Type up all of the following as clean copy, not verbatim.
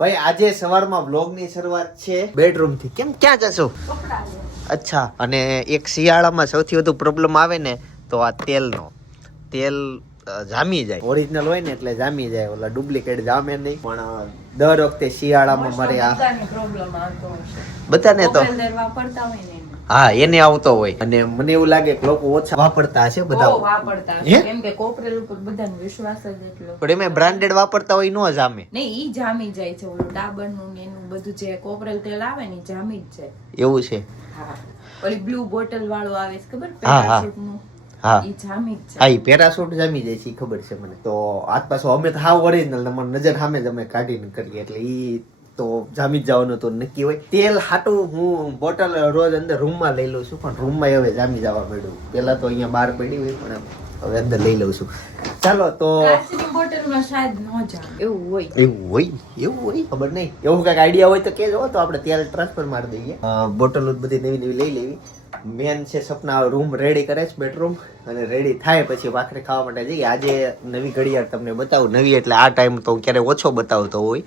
ભાઈ આજે સવારમાં બ્લોગની શરૂઆત છે બેડરૂમ થી. કેમ ક્યાં જશો? અચ્છા. અને એક શિયાળામાં સૌથી વધુ પ્રોબ્લેમ આવે ને તો આ તેલનો. તેલ જામી જાય. ઓરિજિનલ હોય ને એટલે જામી જાય, ઓલા ડુપ્લિકેટ જામે નહીં. પણ દર વખતે શિયાળામાં મારે આ પ્રોબ્લેમ આવતો હશે બધાને તો વાપરતા હોય ને. હા, એને આવતો હોય. અને મને એવું લાગે કે લોકો ઓછા વાપરતા હશે બધા. વાપરતા હશે કેમ કે કોપરેલ ઉપર બધાનો વિશ્વાસ જ એટલો. પણ એમાં બ્રાન્ડેડ વાપરતા હોય નો જામે. નહીં, ઈ જામી જાય છે. ઓલું ડાબર નું ને એનું બધું જે કોપરેલ તેલ આવે ને જામી જ જાય. એવું છે? હા. ઓલી બ્લુ બોટલ વાળું આવે છે ખબર? હા, હા. પેરાશૂટ નું. હા, ઈ જામી જ હા, જાય. ઈ પેરાશૂટ જામી જાય છે, ઈ ખબર છે મને. તો આજ પાછો અમે તો હાવ ઓરિજિનલ, તમારી નજર સામે જ અમે કાઢીને કરીએ એટલે ઈ તો જામી જ જવાનું તો નક્કી હોય. તેલ હાટું હું બોટલ રોજ અંદર રૂમમાં લઈ લઉં છું, પણ રૂમમાં હવે જામી જવા માંડ્યું. પેલા તો અહીંયા બહાર પડી હોય, પણ હવે અંદર લઈ લઉં છું. ચાલો તો કાચની બોટલમાં શાયદ ન જામે એવું હોય. એવું હોય ખબર નહીં. એવું કઈક આઈડિયા હોય તો કેજો, તો આપણે તેલ ટ્રાન્સફર મારી દઈએ. બોટલ બધી નવી નવી લઈ લેવી. મેન છે સપના રૂમ રેડી કરે છે, બેડરૂમ, અને રેડી થાય પછી ભાખરી ખાવા માટે જઈએ. આજે નવી ઘડિયાળ તમને બતાવું. નવી એટલે આ ટાઈમ તો ક્યારે ઓછો બતાવતો હોય.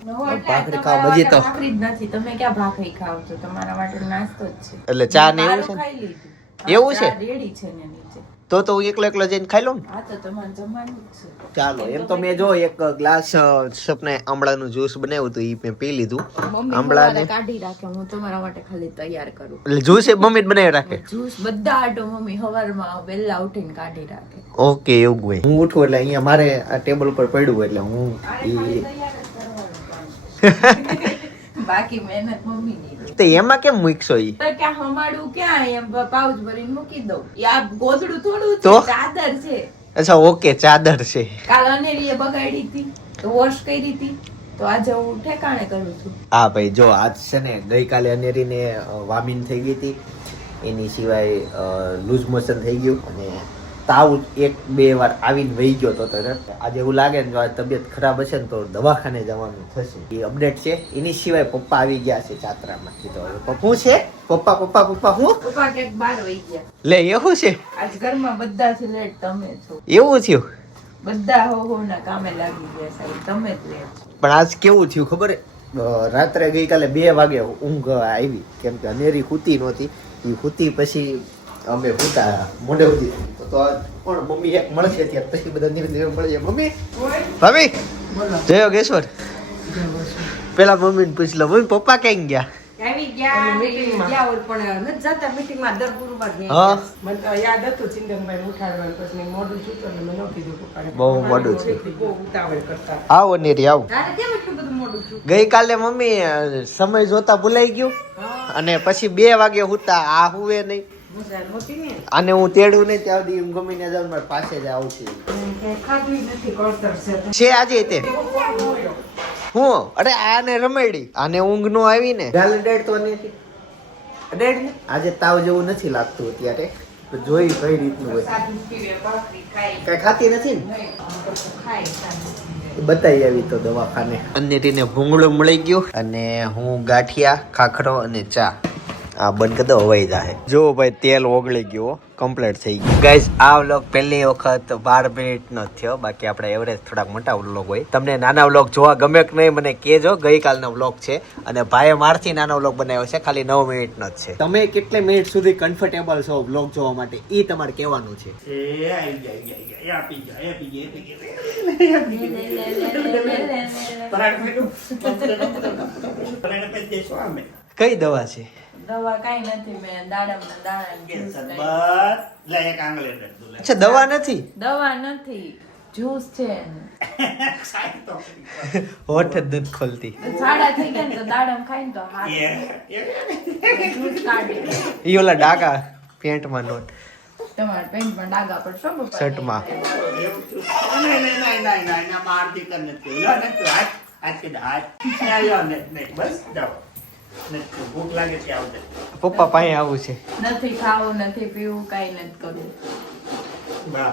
ભાખરી ખાવા મજી તો ભાખરી જ નથી. તમે ક્યાં ભાખરી ખાવ છો? તમારા માટે નાસ્તો જ છે. એટલે ચા ને એવું છે ને? ખાઈ લીધું. એવું છે? રેડી છે ને નીચે. તો હું એકલો જઈને ખાઈ લઉં ને. હા, તો તમારે જમવાનું જ છે. ચાલો. એમ તો મેં જો એક ગ્લાસ સપને આમળાનું જ્યુસ બનાવ્યું હતું, ઈ મેં પી લીધું. મમ્મી આમળાને સવારે કાઢી રાખે, હું તમારા માટે ખાલી તૈયાર કરું. એટલે જ્યુસ એ મમ્મી જ બનાવી રાખે. જ્યુસ બધા આટો મમ્મી હવારમાં વહેલા ઉઠીને કાઢી રાખે. ઓકે, એવું હોય. હું ઉઠું એટલે અહીંયા મારે આ ટેબલ ઉપર પડ્યું એટલે હું બાકી મહેનત મમ્મી ની. તો એમાં કેમ મૂકશો ઈ? તો ક્યાં હમાડું ક્યાં એમ પાઉચ ભરીને મૂકી દઉં. આ ગોદડું થોડું તો? છે, ચાદર છે. અચ્છા, ઓકે, ચાદર છે. કાલ અનેરીએ બગાડી હતી તો વોશ કરી હતી, તો આજે હું ઠેકાણે કરું છું. હા ભાઈ, જો આજ છે ને ગઈકાલે અનેરીને વામિન થઈ ગઈ હતી, એની સિવાય લૂઝ મોશન થઈ ગયું, અને તાવ 1-2 વાર આવીને વહી ગયો તો તરત. આજે એવું લાગે ને જો આ તબિયત ખરાબ હશે ને તો દવાખાને જવાનું થશે. એ અપડેટ છે. એની સિવાય પપ્પા આવી ગયા છે ચાતરામાંથી. તો હવે પપ્પુ છે, પપ્પા હું પપ્પા ક્યાંક બહાર વહી ગયા. લે, એવું છે? આજ ઘરમાં બધાથી લેટ તમે છો. એવું થયું? બધા હો ના કામે લાગી ગયા સાહેબ, તમે જ લેટ છો. પણ આજ કેવું થયું ખબર? રાત્રે ગઈકાલે 2 વાગે ઊંઘ આવી, કેમ કે અનેરી ખૂતી નહોતી. એ ખૂતી પછી અમે ખૂતા મોઢે સુધી. તો પણ મમ્મી એક મળશે ત્યારે પછી બધા ધીરે ધીરે મળી જાય. મમ્મી, ભાભી, જય યોગેશ્વર. પેલા મમ્મીને પૂછ લો, મમ્મી પપ્પા ક્યાં ગયા? આવી ગયા મીટિંગમાં ગયા હોય પણ નથી જતા મીટિંગમાં દર ગુરુવાર ને. હા, મને તો યાદ હતું ચિંતનભાઈ ઉઠાડવાનું, પછી મોઢું છૂટું ને મેં ન કીધું પપ્પાને. બહુ મોડું છે. બહુ ઉતાવળ કરતા. આવો નેરી આવો. તારે કેમ એટલું બધું મોઢું છૂટું? ગઈકાલે મમ્મી સમય જોતા ભૂલાઈ ગયું, અને પછી 2 વાગે હુતા. આ હુવે નહીં, મજા નહોતી ને. આને હું તેડું નહીં ત્યાં સુધી હું ગમીને જાઉં, મારી પાસે જ આવું છું. ખાધું ય નથી, કળતર છે. છે આજે તે હું અરે આને રમાડી, આને ઊંઘ નો આવી ને ડેડ તો નથી. ડેડ ને આજે તાવ જેવું નથી લાગતું અત્યારે, તો જોઈ કઈ રીતનું હોય. સાદું પીવે, ભાખરી ખાય. કઈ ખાતી નથી ને? નહીં, ખાય સાદું. બતાવી આવી તો દવાખાને. અનેરીને ભૂંગળો મળી ગયો, અને હું ગાંઠિયા, ખાખરો અને ચા આ બંધ કરી દો, હવાઈ જાય. જો ભાઈ, તેલ ઓગળી ગયો, કમ્પ્લીટ થઈ ગયું. ગાઈઝ, આ વ્લોગ પહેલી વખત 12 મિનિટ નો થયો. બાકી આપણે એવરેજ થોડાક મોટા વ્લોગ હોય. તમને નાના વ્લોગ જોવા ગમે કે નહીં મને કહેજો. ગઈકાલનો વ્લોગ છે, અને ભાઈએ મારથી નાનો વ્લોગ બનાવ્યો છે, ખાલી 9 મિનિટ નો જ છે. તમે કેટલી મિનિટ સુધી કમ્ફર્ટેબલ છો વ્લોગ જોવા માટે, એ તમારે કહેવાનું છે. કઈ દવા છે? દવા કાઈ નથી. મેં દાડમના દાણા અચ્છા, દવા નથી? દવા નથી, જ્યુસ છે. હોઠ જ નથી ખોલતી. ઝાડા થઈ ગયા ને તો દાડમ ખાઈને તો હાથ જ્યુસ કાઢી. ઈ ઓલા ડાકા પેન્ટમાં નોટ, તમારા પેન્ટમાં ડાઘા પડશો પપ્પા? શર્ટમાં. પપ્પા પાસે આવું છે. નથી ખાવું, નથી પીવું, કાઈ નથી કરવું. ના,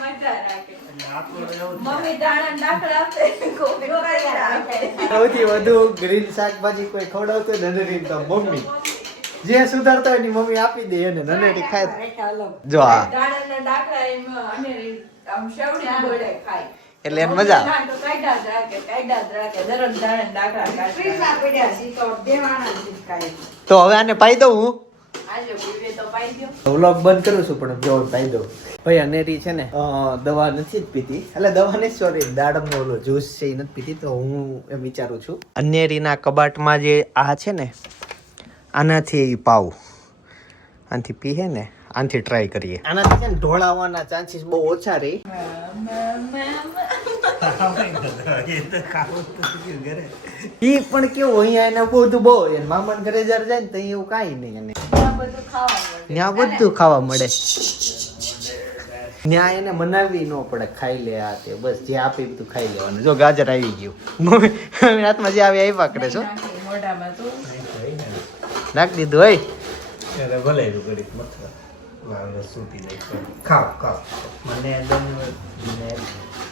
મજા રાખે. મમ્મી દાણા દાખલા આપે, કોઈ રાખે. સૌથી વધુ ગ્રીન શાકભાજી કોઈ ખવડાવતું ને તો મમ્મી. જે સુધારતો હોય એની મમ્મી આપી દે એને નનેટી ખાય જો આ દાણાના ડાકરા એમ અને આમ શેવડી ગોળે ખાય એટલે એને મજા આવે. તો કાયદા જ રાખે દરરોજ દાણાના ડાકરા કાઢે. તો હવે આને પાઈ દઉં હું આજે ભૂલે તો પાઈ દ્યો. વ્લોગ બંધ કરું છું પણ જો પાઈ દઉં. ભાઈ અનેરી છે ને દવા નથી જ પીતી, એટલે દવા નહીં સોરી દાડમનો ઓલો જ્યુસ છે એ નથી પીતી, તો હું એમ વિચારું છું અનેરીના કબાટમાં જે આ છે ને આનાથી પાવું, આનાથી પીએ ને આનાથી ટ્રાય કરીએ. આનાથી છે ને ઢોળાવવાના ચાન્સીસ બહુ ઓછા રહી. ઈ પણ કેવું અહીંયા એને બધું બહુ એને મામાના ઘરે જ્યારે જાય ને તો એવું કાંઈ નહીં એને ત્યાં બધું ખાવા મળે. ત્યાં એને મનાવી ન પડે, ખાઈ લે આ તે બસ જે આપે બધું ખાઈ લેવાનું. જો ગાજર આવી ગયું, મમ્મી હાથમાં જે આવી આવ્યા કરે છો મોઢામાં તો નાખી દીધું હોય.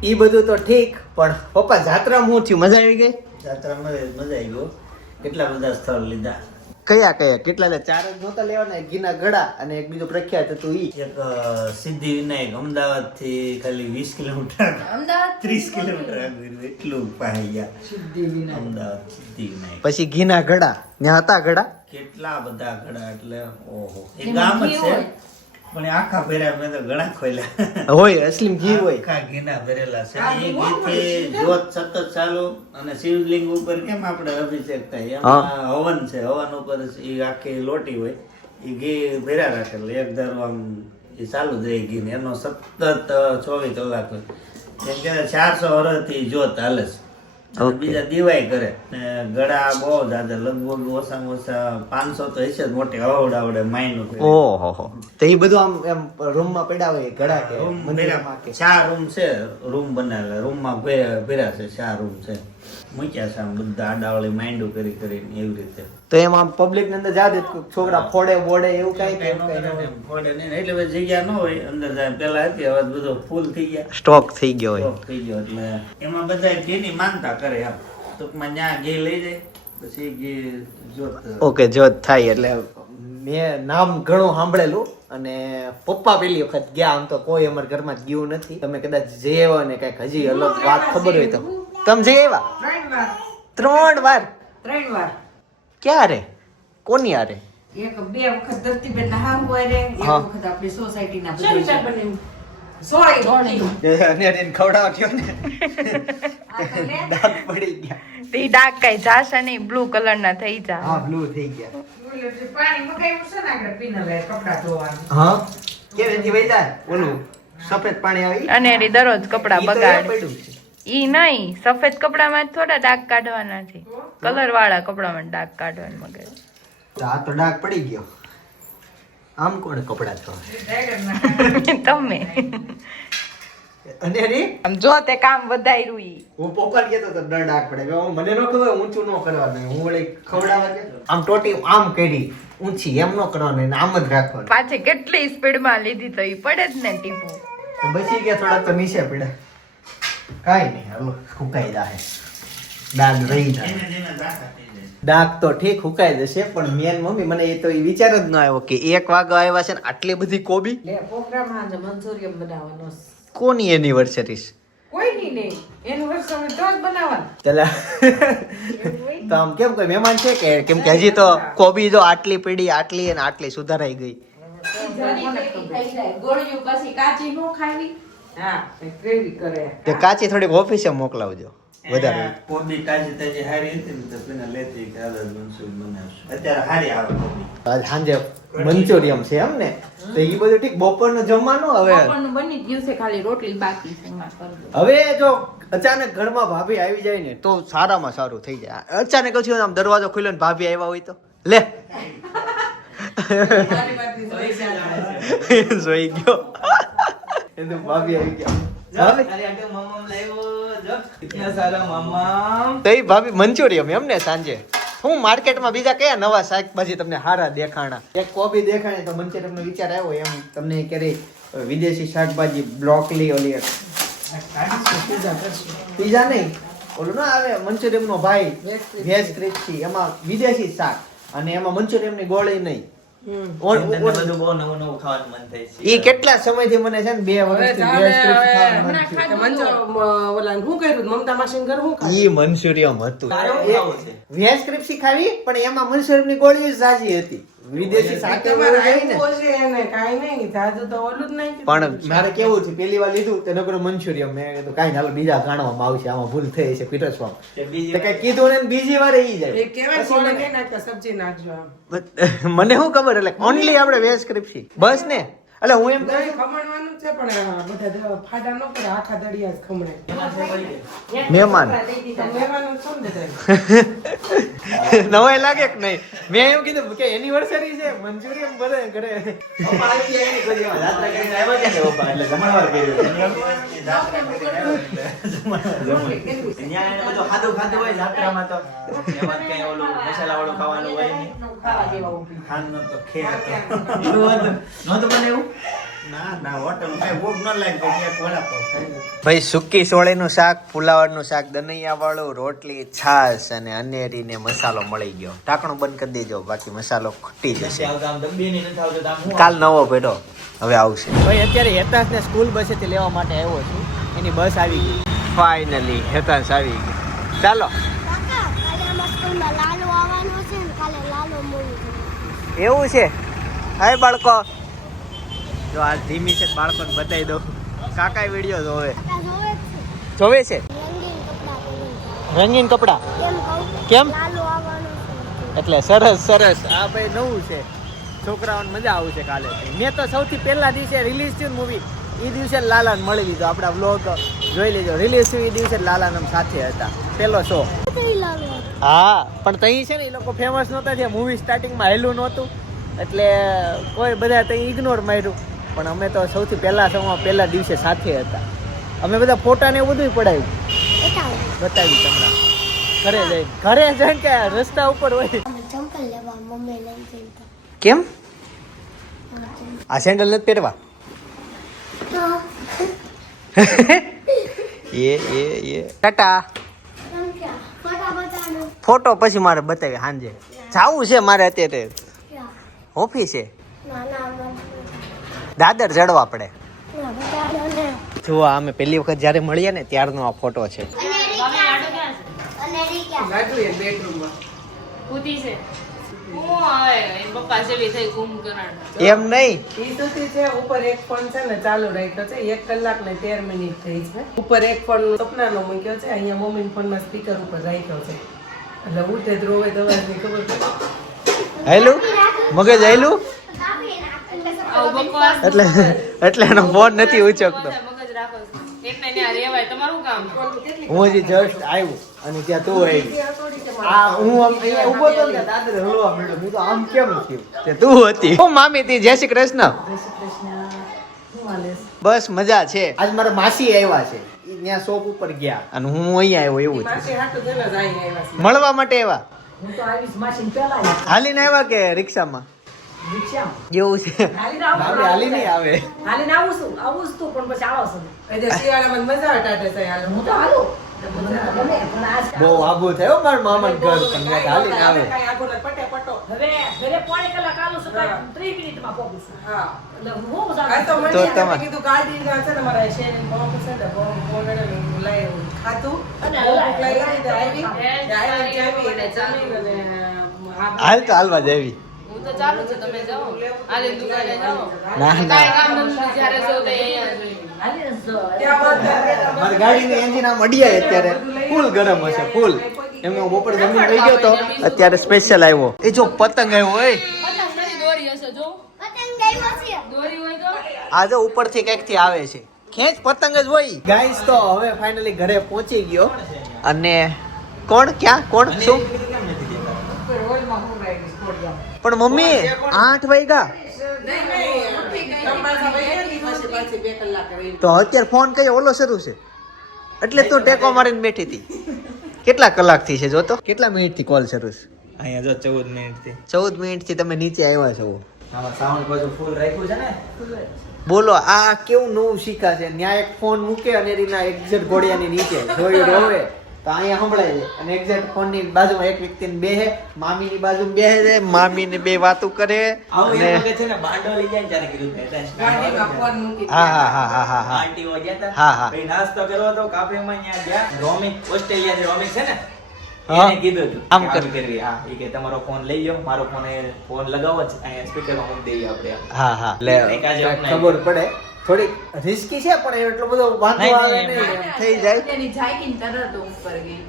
ઈ બધું તો ઠીક, પણ પપ્પા જાત્રામાં હું થયું? મજા આવી ગઈ? જાત્રામાં મજા આવી ગયો. કેટલા બધા સ્થળ લીધા. કયા કયા કેટલા લે? 4 જ નહોતા લેવાના, એક ઘીના ગળા અને એક બીજો પ્રખ્યાત હતું ઈ. એક સિદ્ધિ વિનાયક અમદાવાદ થી ખાલી 20 કિલોમીટર અમદાવાદ 30 કિલોમીટર આગળ એટલું પાહી ગયા અમદાવાદ સિદ્ધિ વિનાયક. પછી ઘીના ગળા ત્યાં હતા ગળા કેટલા બધા ઘડા, એટલે ઓહો એક ગામ જ છે પણ એ આખા ભર્યા. મેં તો ઘણા ખોલ્યા હોય, અસલી ઘી હોય. આખા ઘીના ભરેલા છે. એ ઘીથી જ્યોત સતત ચાલુ અને શિવલિંગ ઉપર કેમ આપણે અભિષેક થાય એમાં હવન છે, હવન ઉપર એ આખી લોટી હોય એ ઘી ભર્યા રાખેલું એક ધારું આમ એ ચાલુ જ રહે ઘી. એનો સતત 24 કલાક હોય. કેમ કે 400 વર્ષથી જ્યોત હાલે છે. અને બીજા દીવાય કરે ને ગળા બહુ જાજા, લગભગ ઓછામાં ઓછા 500 તો હશે જ મોટી આવડે માયનું. ઓહો, તો એ બધું આમ એમ રૂમમાં પડ્યા હોય ગળા કે રૂમ મંદિરમાં કે? 4 રૂમ છે, રૂમ બનાવેલા. રૂમમાં ભર્યા છે 4 રૂમ છે, મૂક્યા છે આમ બધા આડાવળી માઇન્ડું કરી કરીને એવી રીતે. તો એમાં પબ્લિક ની અંદર જાદે છોકરા ફોડે બોડે એવું કઈ કે ફોડે નહીં એટલે બધી જગ્યા ન હોય અંદર જાય. પેલા હતી, હવે બધું ફૂલ થઈ ગયા, સ્ટોક થઈ ગયો હોય. સ્ટોક થઈ ગયો. એટલે એમાં બધા ઘીની માનતા કરે એમ ટૂંકમાં ત્યાં ઘી લઈ જાય પછી ઘી જોત. ઓકે, જો થાય એટલે મેં નામ ઘણું સાંભળેલું અને પપ્પા પેલી વખત ગયા, આમ તો કોઈ અમારા ઘરમાં ગયું નથી. તમે કદાચ જઈ આવ્યા ને કઈક હજી અલગ વાત ખબર હોય તો તમે જઈ આવ્યા? 3 વાર. ક્યારે? કોની યારે? એક 2 વખત ધરતીબેન ના હારું વારે, એક હા. વખત આપણી સોસાયટીના બધા સોળી અનેરીને ખવડાવટ્યો ને દાંત પડી ગયા. તે ડાક કઈ જાશે નહીં, બ્લુ કલર ના થઈ જા. હા, બ્લુ થઈ ગયા. પાણી મગાવ્યું છે ને આગળ પીનલે કપડા ધોવાનું. હા, કેવેથી વહી જાય ઓલું સફેદ પાણી આવી અને એની દરરોજ કપડા ઈ તો બગાડે. પડ્યું છે. ઈ નહીં, સફેદ કપડામાં થોડા ડાક કાઢવાના છે, કલર વાળા કપડામાં ડાક કાઢવાનું મગર. તો આ તો ડાઘ પડી ગયો. આમ કોણ કપડા ધોવે? તમે અનેરી આમ જો તે કામ વધાર્યું ઈ. હું પોપટ કેતો તો ડાઘ પડે. હવે મને ન ખબર ઊંચું ન કરવાનું. હું વળી ખવડાવવા કે આમ ટોટી આમ કરી ઊંચી એમ ન કરવાનું, આમ જ રાખવાનું. પાછી કેટલી સ્પીડમાં લીધી તો ઈ પડે જ ને ટીપું. તો બચી ગયા થોડા તો નીચે પડ્યા. કાઈ નહીં, હવે સુકાઈ જાય. ડાઘ રહી જાય. ધીમે ધીમે ઝાંખા થઈ જાય. ડાઘ તો ઠીક સુકાઈ જશે, પણ મેન મમ્મી મને એ તો વિચાર જ ન આવ્યો કે 1 વાગ્યા આવ્યા છે ને આટલી બધી કોબી. લે પ્રોગ્રામ આજે મંચુરિયન બનાવવાનો છે. કોની એનિવર્સરી? કોઈ નહીં એનું વર્ષ અમે તો જ બનાવવાનું. ચલા તો આમ કેમ કોઈ મહેમાન છે કે કેમ કે હજી તો કોબી જો આટલી પડી, આટલી અને આટલી સુધારાઈ ગઈ. ગોળિયું પછી કાચી નો ખાવી. હા ગ્રેવી કરે. તે કાચી થોડીક ઓફિસે મોકલાવજો વધારે. કોબી તાજી હારી હતી ને તો પેલા લેતી કે આદા મંચુરિયન બનાવશું. અત્યારે હારી આવે કોબી. આજ સાંજે મંચુરિયમ છે એમ ને, તો એ બધું ઠીક બપોરનું જમવાનું. હવે બપોરનું બની જ ગયું છે, ખાલી રોટલી બાકી છે, એમાં કરી દો. હવે જો અચાનક ઘરમાં ભાભી આવી જાય ને તો સારામાં સારું થઈ જાય. અચાનક પછી આમ દરવાજો ખુલ્યો ને ભાભી આવ્યા હોય તો લે જોઈ ગયો એ તો ભાભી આવી ગયા. તો એ ભાભી મંચુરિયમ એમ ને સાંજે. હું માર્કેટમાં બીજા કયા નવા શાકભાજી તમને હારા દેખાણા? એક કોબી દેખાણી તો મંચુરિયમ નો વિચાર આવ્યો. એમ તમને ક્યારે વિદેશી શાકભાજી બ્રોકલી ઓલી પીઝા નહીં ઓલું ના આવે મંચુરિયમ નો ભાઈ વેજ ક્રિસ્પી, એમાં વિદેશી શાક અને એમાં મંચુરિયનની ગોળી નહીં. તને બધું બહુ નવું નવું ખાવાનું મન થાય છે. ઈ કેટલા સમયથી મને છે ને 2 વર્ષથી veg crispy ખાવાનું મન થયું. ઓલા શું કર્યું મમતા માસીને ઘર શું ઈ મંચુરિયન હતું. તારે શું ખાવું છે? વેજ ક્રિસ્પી ખાવી પણ એમાં મંચુરિયનની ગોળી જ સાજી હતી. વિદેશી સાથે તમારે હોય ને આવું છે એને કાંઈ નહીં જાજુ તો ઓલું જ નહીં પણ મારે કેવું છે પેલી વાર લીધું તો નકરો મંચુરિયન મેં કીધું કાંઈ ના બીજા ગાણવામાં આવશે આમાં ભૂલ થઈ છે પીટર્સમાં તે બીજી તો કઈ કીધું ને બીજી વાર ઈ જાય એ કેવાય સોડા નહીં નાખતા સબ્જી નાખજો આમ મને શું ખબર એટલે ઓનલી આપણે વેજ ક્રિસ્પી બસ ને એટલે હું એમ દહીં ખમણવાનું છે પણ બધા ફાટા ન પડે આખા દળિયા જ ખમણે મહેમાન મહેમાનો છો ને બધા નવાઈ લાગે કે નહીં મેં એમ કીધું કે એનિવર્સરી છે મંચુરિયન બધે ઘરે પપ્પા આવી ગયા એની કોઈ વાર જાત્રા કરીને આવ્યા છે ને પપ્પા એટલે જમણવાર કર્યું. ત્યાં એને બધું ખાધું હોય જાત્રામાં તો એમાં કઈ ઓલું મસાલાવાળું ખાવાનું હોય નહીં. ખાંડનો તો ખેર હતો. નહોતું બને એવું? ના હોટલ કઈ ભૂખ ન લાગે તો ક્યાંક વડાપાવ ખાઈ લો. ભાઈ સુકી સોળીનું શાક ફુલાવરનું શાક દનૈયા વાળું રોટલી છાશ અને અનેરીને મસાલો મળી ગયો ઢાંકણું બંધ કરી દેજો બાકી મસાલો ખટી જશે આવતા આમ ડબ્બીની નથી આવતો તો આમ હું કાલ નવો ભેટો હવે આવશે ભાઈ અત્યારે હેતાંશને સ્કૂલ બસેથી લેવા માટે આવ્યો છું એની બસ આવી ગઈ ફાઇનલી હેતાંશ આવી ગઈ ચાલો એવું છે હાય બાળકો જો આ ધીમી છે બાળકોને બતાવી દો કાકાએ વિડીયો જોવે જોવે છે રંગીન કપડા કેમ એટલે સરસ સરસ આ ભાઈ નવું છે છોકરાઓને મજા આવશે કાલે મેં તો સૌથી પહેલા દિવસે રિલીઝ થયું મૂવી એ દિવસે લાલાને મળી લીધો આપણા વ્લોગ જોઈ લેજો રિલીઝ થયું એ દિવસે લાલાને અમે સાથે હતા પહેલો શો હા પણ તઈ છે ને એ લોકો ફેમસ નહોતા થયા મૂવી સ્ટાર્ટિંગમાં હેલું નહોતું એટલે કોઈ બધા તઈ ઇગ્નોર માર્યું પણ અમે તો સૌથી પહેલા શોમાં પહેલા દિવસે સાથે હતા અમે બધા ફોટા ને એવું બધું પડાવ્યું બતાવ્યું તમને ઘરે જઈને કે રસ્તા ઉપર હોય કેમ આ સેન્ડલ નથી પહેરવા એ ટાટા ફોટો પછી મારે બતાવી સાંજે જાવું છે મારે અત્યારે ઓફિસે દાદર ચડવા પડે જો અમે પહેલી વખત જ્યારે મળ્યા ને ત્યારનો આ ફોટો છે લાડુ એ બેડરૂમમાં કૂદી છે હું આવે એ પપ્પા જેવી થઈ કુંભકર્ણ એમ નહીં ઈ સુધી છે ઉપર એક ફોન છે ને ચાલુ રાખ્યો છે 1 કલાક ને 13 મિનિટ થઈ છે ઉપર એક ફોન સપનાનો મૂક્યો છે અહીંયા મમ્મી ફોનમાં સ્પીકર ઉપર રાખ્યો છે એટલે ઉઠે જ રોવે દવાની ખબર પડે હેલું મગજ હેલું આવું બકવાસ એટલે એનો ફોન નથી ઉચકતો મગજ રાખો એટલે ને રેવાય તમારું કામ હું હજી જસ્ટ આવ્યો અને ત્યાં તું આવી આ હું આમ અહીંયા ઊભો તો ને દાદરે હલવા માંડ્યો હું તો આમ કેમ થયું તે તું હતી ઓ મામી તી જય શ્રી કૃષ્ણ બસ મજા છે આજ મારા માસી આવ્યા છે ઈ ત્યાં શોપ ઉપર ગયા અને હું અહીંયા આવ્યો એવું માસી હાટુ દેને જ અહીં આવ્યા છે મળવા માટે આવ્યા હું તો આવીશ માસીને પહેલા હાલીને આવ્યા કે રિક્ષામાં રિક્ષામાં એવું છે હાલી નહીં આવે હાલીને આવું છું પણ પછી આવો છું એટલે શિયાળામાં મજા આવે ટાટા સાહેબ હાલ હું તો હાલું બહુ આબુ થયો મારા મામાનું ઘર પણ ત્યાં હાલીને આવે કાંઈ આગળ પટે પટો હવે ઘરે પોણી કલાક આલું છું કાંઈ 30 મિનિટમાં પહોંચીશ. હા એટલે હું બહુ મજા આ તો આવે. મને તો તમારે- કીધું ગાડી છે ને મારા શેરીને બોમ્બ છે ને બોમ્બ બોલડે લઈ ખાતું અને બોમ્બ લઈ લીધી આવી સારી આવી અને જમીન અને હાલ તો હાલવા જેવી હું તો ચાલુ છે તમે જાઓ આલે દુકાને જાઓ ના કાંઈ ના કામ નથી જ્યારે જો તો અહીંયા જોઈ હાલીને જ ત્યાં વાત મારી ગાડીનું એન્જિન આમ અડિયાય અત્યારે ફૂલ ગરમ હશે ફૂલ એમને હું બપોર જમીન લઈ ગયો તો અત્યારે સ્પેશિયલ આવ્યો એ જો પતંગ આવ્યો હોય પતંગ નથી દોરી હશે જો દોરી હોય તો આ જો ઉપરથી કંઈક થી આવે છે ખેંચ પતંગ જ હોય ગાઈસ તો હવે ફાઇનલી ઘરે પહોંચી ગયો અને કોણ ક્યાં કોણ શું હોલમાં હું રાઈડ સ્પોર્ટ જામ પણ મમ્મી 8 વાગ્યા પાછી 2 કલાક રહી તો અત્યારે ફોન કઈ ઓલો શરૂ છે એટલે તો ટેકો મારીને બેઠી હતી કેટલા કલાકથી છે જો તો કેટલા મિનિટથી કોલ શરૂ છે અહીંયા જો 14 મિનિટથી 14 મિનિટથી તમે નીચે આવ્યા છો આમાં સાઉન્ડ બધું ફૂલ રાખ્યું છે ને બોલો આ કેવું નવું શીખા છે ન્યા એક ફોન મૂકે અને એના એક્ઝેટ ઘોડિયાની નીચે જોઈ રોવે તો અહીંયા સંભળાય છે અને એક્ઝેક્ટ ફોન ની બાજુમાં એક વ્યક્તિ બેહે, મામી ની બાજુ બેહે છે, મામી ને બે વાતો કરે આવું અને એક વખત છે ને બાંડો લઈ જાય ને ત્યારે કીધું કે એટલે ગાડીમાં ફોન મૂકી હા હા હા હા હા હા આંટી ઓ ગયા તા હા, હા. પછી નાસ્તો કર્યો તો કાફેમાં ત્યાં ગયા રોમિક ઓસ્ટ્રેલિયા ની રોમિક છે ને હા. એને કીધું હતું આમ કે કરવી. હા એ કે તમારો ફોન લઈ જાઓ, મારો ફોન લગાવો જ અહીંયા સ્પીકરમાં મૂકી દઈએ આપણે હા હા એટલે એક આજે અપનાવી. ખબર પડે થોડીક રિસ્કી છે પણ એટલો બધો વાંધો નહીં, આવે નહીં, નહીં એમ. એમ થઈ જાય એની જાયકીને તરત ઉપર ગઈ.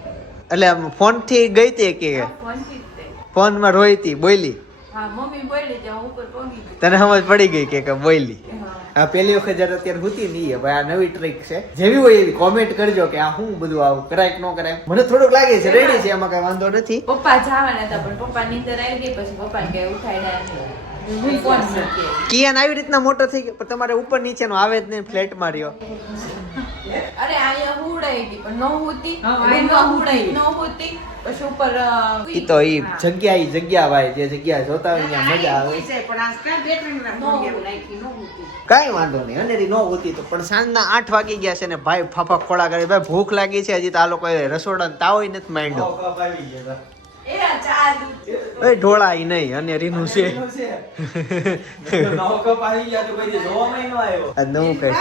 એટલે ફોન થી ગઈ હતી કે ફોનથી જ તે. ફોન માં રોઈ હતી બોલી હા મમ્મી બોલી ત્યાં ઉપર પહોંચી ગઈ. તને સમજ પડી ગઈ કે બોલી હા. આ પહેલી વખત જયારે અત્યારે હોતી નહીં ભાઈ આ નવી ટ્રીક છે જેવી હોય એવી કોમેન્ટ કરજો કે આ શું બધું આવું કરાય કે ન કરાય મને થોડુંક લાગે છે રેડી છે એમાં કઈ વાંધો નથી પપ્પા જવાના હતા પણ પપ્પા નીંદર આવી ગઈ પછી પપ્પા કે ઉઠાડ્યા નહીં. હું ફોન મૂકી. કિયાન આવી રીતના મોટો થઈ ગયો પણ તમારે ઉપર નીચેનો આવે જ નહીં ફ્લેટ માં રહ્યો અરે અહીંયા હુડાઈ હતી પણ ન હોતી હા, રૂમમાં હુડાઈ ન હોતી પછી ઉપર ઈ તો ઈ જગ્યા ભાઈ જે જગ્યા જોતા હોય ત્યાં મજા આવે પણ આજ કાંઈ બેટરીના ફોન એવું નાખી ન મૂકી. કઈ વાંધો નહીં અંધેરી ન હોતી તો પણ સાંજના 8 વાગી ગયા છે ને ભાઈ ફાફા ખોળા કરે ભાઈ ભૂખ લાગી છે હજી તો આ લોકો રસોડા તાવય નથી માંડ્યો કપ આવી ગયા તા. એ ચાલુ એ ઢોળા ઈ નહીં અને રીનું છે નવો કપ આવી ગયા તો કોઈ દી જોવામાં ય ન આવ્યો. આ નવું કઈ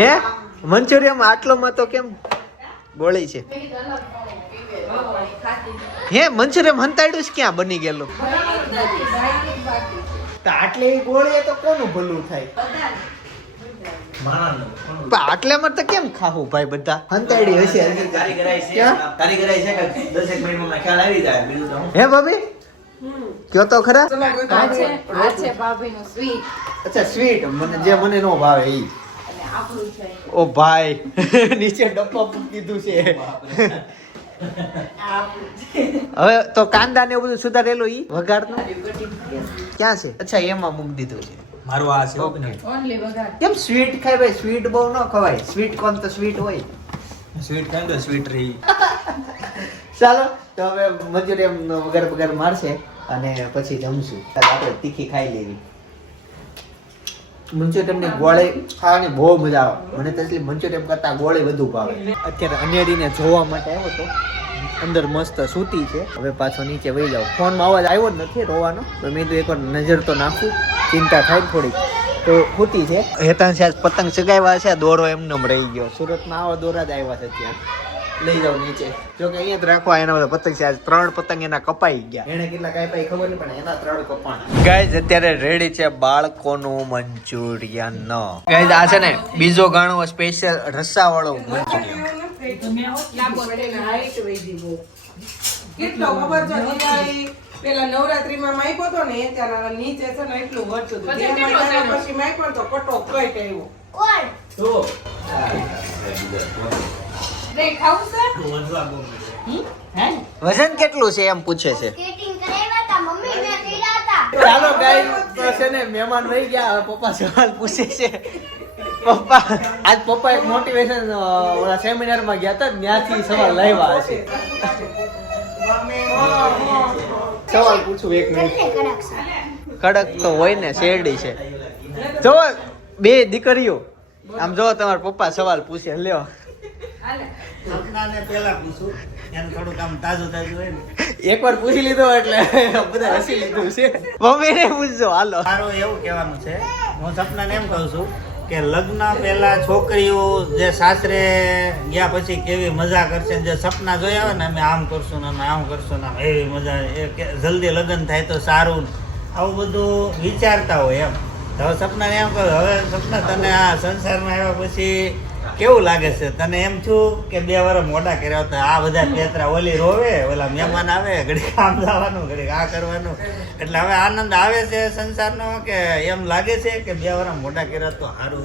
હે મંચુરિયમ આટલોમાં તો કેમ ગોળી છે હે મંચુરિયમ હંતાડ્યું છે ક્યાં બની ગયેલું તો આટલે ઈ ગોળી તો કોનું ભલું થાય માણસનું. પણ આટલેમાં તો કેમ ખાવું ભાઈ બધા હંતાડી હશે હજી. કારીગરાઈ છે ક્યાં? કારીગરાઈ છે કે 10 એક મિનિટમાં મને ખ્યાલ આવી જાય બીજું તો હું. હે ભાભી કયો તો ખરા આ છે ભાભીનું સ્વીટ અચ્છા સ્વીટ મને નો ભાવે ઈ અને આપણું છે ઓ ભાઈ નીચે ડબ્બા મૂકી દીધું છે હવે તો કાંદા ને એવું બધું સુધારેલું ઈ વઘારનું ક્યાં છે અચ્છા એમાં મૂકી દીધું છે મારું આ છે ઓપનિંગ ઓનલી વઘાર કેમ સ્વીટ ખાય ભાઈ સ્વીટ બહુ ન ખવાય સ્વીટ કોણ તો સ્વીટ હોય સ્વીટ ખાઈ તો સ્વીટ રહી. ચાલો તો હવે મંચુરિયમ વગર મારશે અને પછી જમશું આપણે તીખી ખાઈ લેવી મંચુરિયમ ની ગોળી ખાવાની બહુ મજા આવે મને તો એટલી મંચુરિયમ કરતા ગોળી વધુ ભાવે અત્યારે અનેરીને જોવા માટે આવ્યો તો અંદર મસ્ત સૂતી છે હવે પાછો નીચે વહી જાવ ફોનમાં અવાજ આવ્યો જ નથી રોવાનો તો મેં તો એકવાર નજર તો નાખું ચિંતા થાય ને થોડીક તો સૂતી છે હેતાન છે પતંગ ચગાવ્યા છે દોરો એમને રહી ગયો સુરતમાં આવા દોરા જ આવ્યા છે ત્યાં લઈ જાવ નીચે જો કે અહીંયા જ રાખવા એના બધા પતંગ છે આજ 3 પતંગ એના કપાઈ ગયા એને કેટલા કાપાઈ ખબર નહીં પણ એના 3 કપાણા ગાઈઝ અત્યારે રેડી છે બાળકોનું મંચુરિયન ગાઈઝ આ છે ને બીજો ગાણો સ્પેશિયલ રસ્સા વાળો મંચુરિયન કેટલો ખબર છે દિવાળી પેલા નવરાત્રીમાં માયકો તો ને ત્યારે નીચે છે ને એટલું વધતું હતું પછી માયકો તો કટો કઈ આવ્યો તો વજન કેટલું છે એમ પૂછે છે સ્કેટિંગ કરાવ્યા હતા મમ્મી મેં કર્યા હતા ચાલો ગાઈઝ છે ને મહેમાન વહી ગયા હવે પપ્પા સવાલ પૂછે છે પપ્પા આજ પપ્પા એક મોટિવેશન ઓલા સેમિનાર માં ગયા હતા ત્યાંથી સવાલ લાવ્યા હશે સવાલ પૂછું એક મિનિટ કડક તો હોય ને શેરડી છે જો બે દીકરીઓ આમ જો તમારા પપ્પા સવાલ પૂછે લ્યો સપનાને પહેલા પૂછું એને થોડું કામ તાજું હોય ને. એકવાર પૂછી લીધો એટલે બધા હસી લીધું છે મમ્મીને પૂછજો હાલો મારું એવું કહેવાનું છે હું સપનાને એમ કહું છું કે લગ્ન પહેલા છોકરીઓ જે સાસરે ગયા પછી કેવી મજા કરશે જે સપના જોયા હોય ને અમે આમ કરશું ને અમે આમ કરશું ને આમ એવી મજા એ કે જલ્દી લગ્ન થાય તો સારું ને આવું બધું વિચારતા હોય એમ તો હવે સપનાને એમ કહું હવે સપના તને આ સંસારમાં આવ્યા પછી કેવું લાગે છે તને એમ થયું કે 2 વર્ષ મોટા કર્યા હતા આ બધા પેતરા ઓલી રોવે ઓલા મહેમાન આવે ઘડી કામ જવાનું ઘડી આ કરવાનું એટલે હવે આનંદ આવે છે સંસારનો કે એમ લાગે છે કે 2 વર્ષ મોટા કર્યા તો સારું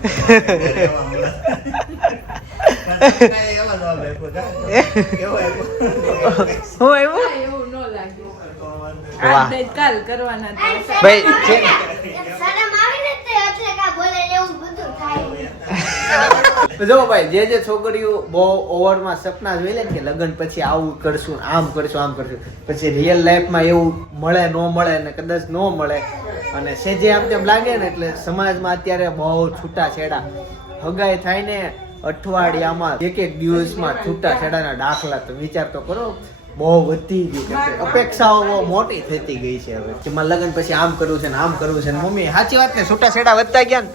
એવા જવાબ આપ્યો કા? કેવો આપ્યો? હું એવું એવું ન લાગ્યું વાહ. આજ નહીં, કાલ કરવાના હતા. ભાઈ છે ને, શરમ આવી ને તે એટલે કા બોલે એવું બધું થાય જો ભાઈ જે છોકરીઓ બહુ ઓવરમાં સપના જોઈ લે ને કે લગ્ન પછી આવું કરશું આમ કરશું પછી રિયલ લાઈફમાં એવું મળે ન મળે ને કદાચ ન મળે અને સેજે આમ તેમ લાગે ને એટલે સમાજમાં અત્યારે બહુ છૂટાછેડા હગાઈ થાય ને અઠવાડિયામાં એક દિવસમાં છૂટાછેડાના દાખલા તો વિચાર તો કરો, બહુ વધી ગયું છે. અપેક્ષાઓ બહુ મોટી થતી ગઈ છે હવે કે મારે લગ્ન પછી આમ કરવું છે ને આમ કરવું છે ને મમ્મી સાચી વાત ને છૂટાછેડા વધતા ગયા ને.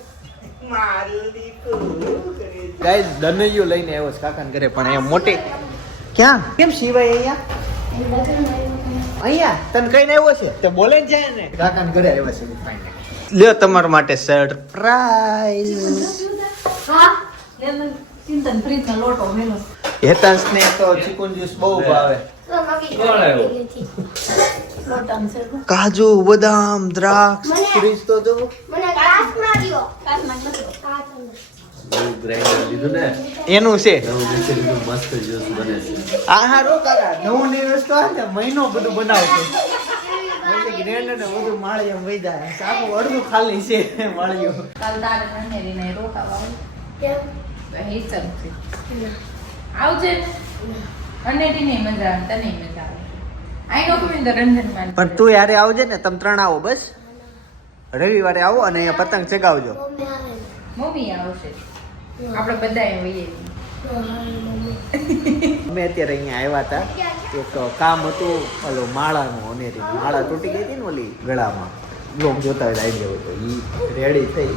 ગાઈસ દનૈયું લઈને આવ્યો છે કાકાને ઘરે, પણ અહીંયા મોટી ક્યાં કેમ સિવાય અહીંયા તને કઈને આવ્યો છે તો બોલે જ જાય ને. કાકાને ઘરે આવ્યા છે ફાઇનલ. લ્યો તમારા માટે સરપ્રાઈઝ. હા ચિંતન ફ્રીજનો લોટો મેલો. હેતાંશ ને તો ચીકુન જ્યુસ બહુ ભાવે. તો મમ્મી લોટાનું છે. કાજુ બદામ દ્રાક્ષ મને- ફ્રીજ તો જો મને કાચમાં દ્યો. કાચમાં નથી. કાચમાં. એનું છે આ હારો કાકા નવું ની વસ્તુ આવે ને મહિનો બધું બનાવતો ગ્રેન્ડ ને બધું માળી એમ વહી જાય સારું અડધું ખાલી છે માળીઓ. કાલ તારે ભણેરીને રોકાવા હોય કેમ? તો હિસાબ છે. આવજે અનેરીને મજા આવે, તને મજા આવે. આઈ નો કોઈ રંજનમાં પણ તું યારે આવજે ને તમે ત્રણ આવો બસ રવિવારે આવો અને અહીંયા પતંગ ચગાવજો. મમ્મી આવે ને. મમ્મી આવશે, આપણે બધા વહીએ. અમે અત્યારે અહીંયા આવ્યા હતા એક કામ હતું ઓલો માળાનું અનેરી માળા તૂટી ગઈ હતી ને ઓલી ગળામાં બ્લોક જોતા હોય આવી ગયો તો ઈ રેડી થઈ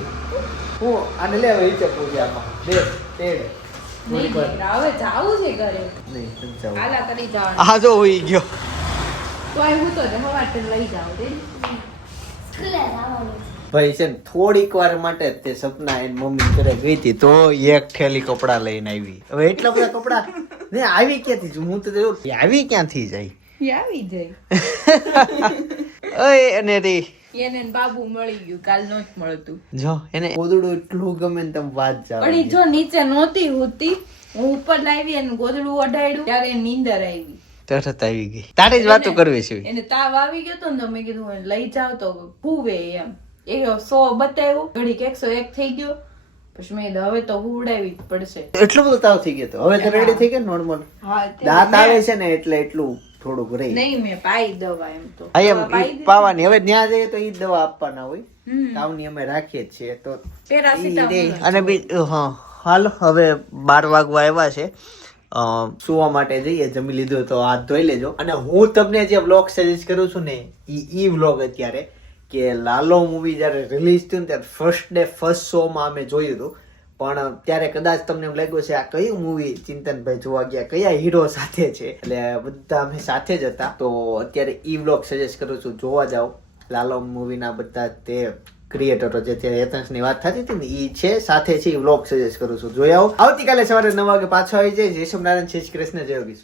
હું આને લેવા ઈચ્છા પૂજામાં બે પેડ નહીં દીકરા, હવે જાવું છે ઘરે. નહીં સમજાવું. હાલા કરી જવાનું. આ જો હોઈ ગયો તો અહીં હું તો હવાટે લઈ જાઉં દે. સ્કૂલે જવાનું છે. ભાઈ છે ને થોડીક વાર માટે જ તે સપના એની મમ્મી ઘરે ગઈ હતી તો એક થેલી કપડા લઈને આવી. હવે એટલા બધા કપડા ને આવી ક્યાંથી જ? હું તો જોઉં, આવી ક્યાંથી જાય ઈ આવી જાય. ઓય અનેરી એને ને બાબુ મળી ગયું, કાલ નોત મળતું. જો એને ગોદડું એટલું ગમે ને તમે વાત જાવ. પણ ઈ જો નીચે નહોતી હોતી, હું ઉપર લાવી અને ગોદડું ઓઢાડ્યું ત્યારે નીંદર આવી. તરત આવી ગઈ. તારી જ વાતો કરવી છે. એને તાવ આવી ગયો તો ને તો મેં કીધું એને લઈ જાવ તો હુવે એમ. એ 100 બતાવ્યો, ઘડીક 101 થઈ ગયો. પછી મેં કીધું હવે તો હુવડાવી જ પડશે. એટલો બધો તાવ થઈ ગયો તો હવે તો રેડી થઈ ગયો નોર્મલ. હા દાંત આવે છે ને એટલે એટલું થોડુંક રહી. નહીં મેં પાઈ દવા એમ તો આ એમ દવા પાઈ ઈ દીધી. પાવાની હવે ત્યાં જઈએ તો ઈ જ દવા આપવાના હોય. હમ. તાવની અમે રાખીએ જ છીએ તો પેરાસિટામોલ ઈ રે. અને હા હાલો હવે 12 વાગવા આવ્યા છે. સુવા માટે જઈએ, જમી લીધું તો હાથ ધોઈ લેજો. અને હું તમને જે વ્લોગ સજેસ્ટ કરું છું ને ઈ વ્લોગ અત્યારે કે લાલો મૂવી જ્યારે રિલીઝ થયું ને ત્યારે ફર્સ્ટ ડે ફર્સ્ટ શો માં અમે જોયું હતું. પણ ત્યારે કદાચ તમને એમ લાગ્યું છે આ કયું મૂવી ચિંતનભાઈ જોવા ગયા, કયા હીરો સાથે છે, એટલે બધા અમે સાથે જ હતા. તો અત્યારે ઈ વ્લોગ સજેસ્ટ કરું છું, જોવા જાઓ. લાલો મૂવીના બધા તે ક્રિએટરો જે અત્યારે હેતાંશની વાત થતી હતી ને ઈ છે સાથે છે. ઈ વ્લોગ સજેસ્ટ કરું છું, જોઈ આવો. આવતીકાલે સવારે 9 વાગે પાછો આવી જાય. જય સોમનારાયણ, જય શ્રી કૃષ્ણ, જય યોગીશ.